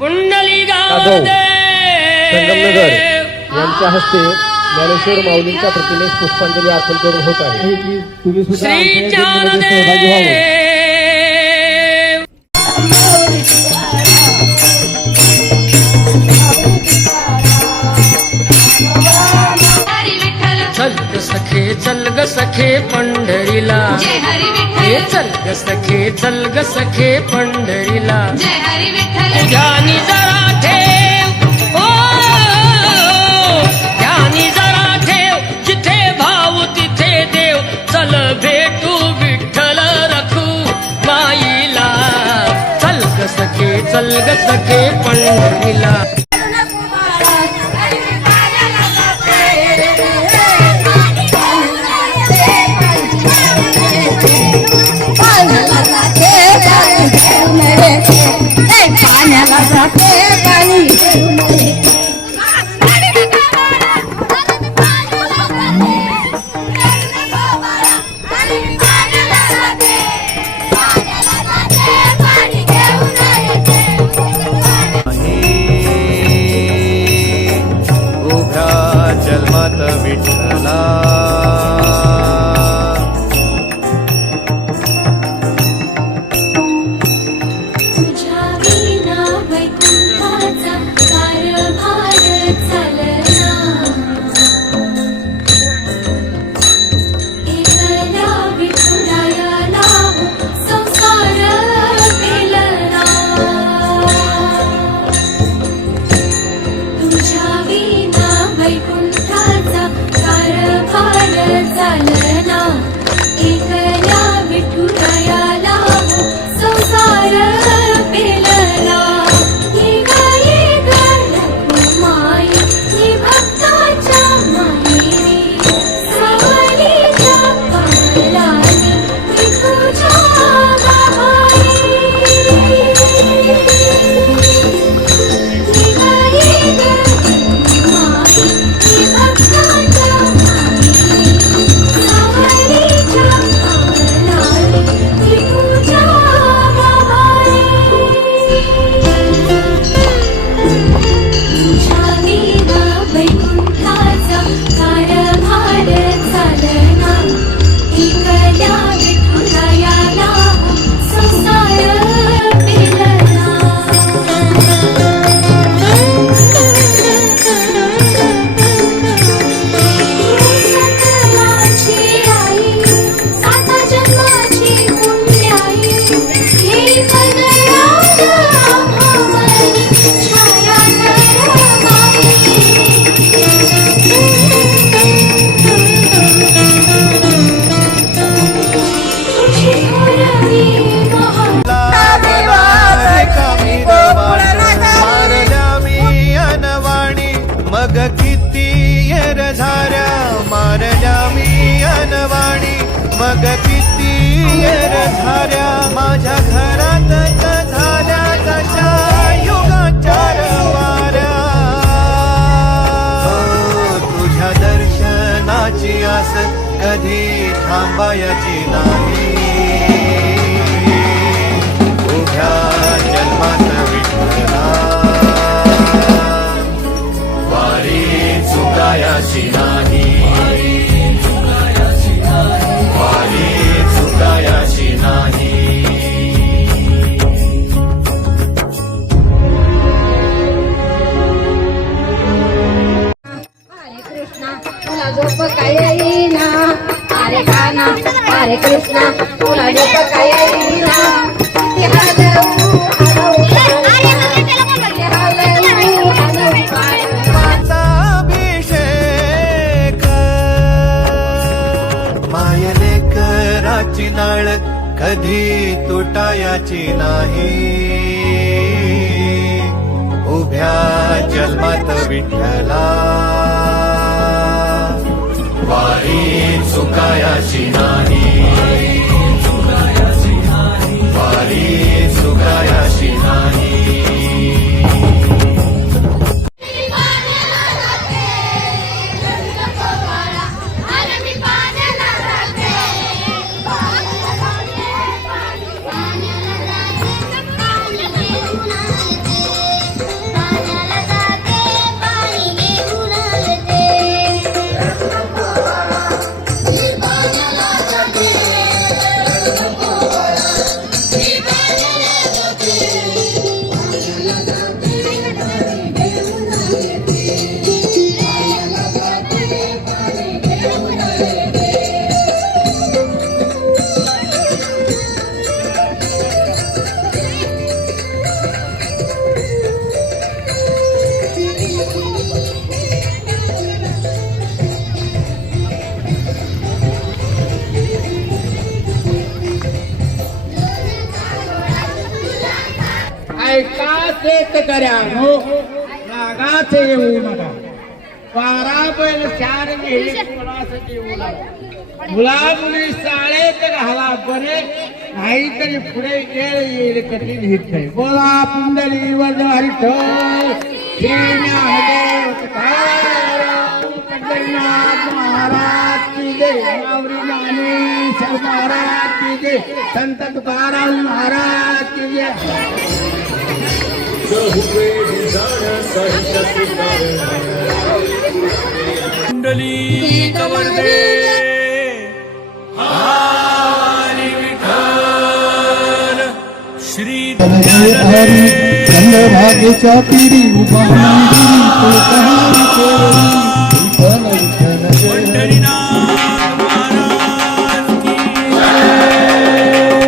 पुंडली संगमनगर यांच्या हस्ते ज्ञानेश्वर माऊलींच्या प्रतिमेस पुष्पांजली अर्पण करून होत आहे की तुम्ही सुद्धा सहभागी व्हावे. चल ग सखे पंढरीला हे चल ग सखे पंढरीला ध्यानी जरा ठेव ओ ध्यानी जरा ठेव जिथे भाव तिथे देव चल भेटू विठ्ठल रखू माईला चल ग सखे पंढरीला जन्मात विठ्ठला मग किती झाल्या माझ्या घरात झाल्या तशा युगाच्या वाऱ्या तुझ्या दर्शनाची आस कधी थांबायची नाही उभ्या जन्मात विठ्ठला वारी चुकायाची नाही चुकायाची नाही हरे कृष्णा तुला झोप काय येईना हरे काना हरे कृष्णा तुला झोप काय येईना नाळ कधी तुटायाची नाही उभ्या जन्मात विठ्ठला वारी चुकायाची नाही वारी चुकायाची नाही शेतकऱ्यानो नागाचे येऊ नका 12 बैल 4 गेले कोणासाठी येऊ नका मुला मुली शाळेत घाला बरे नाहीतरी पुढे येळ येईल कठीण हित बोला पुंडली विठ्ठल ज्ञानदेव तुकाराम पंढरीनाथ महाराज की जय माऊली ज्ञानेश्वर महाराज की जय संत तुकाराम महाराज की जय कुंडली कवरदे हरी विठ्ठल श्री चंद्रभागेच्या पिढी उभा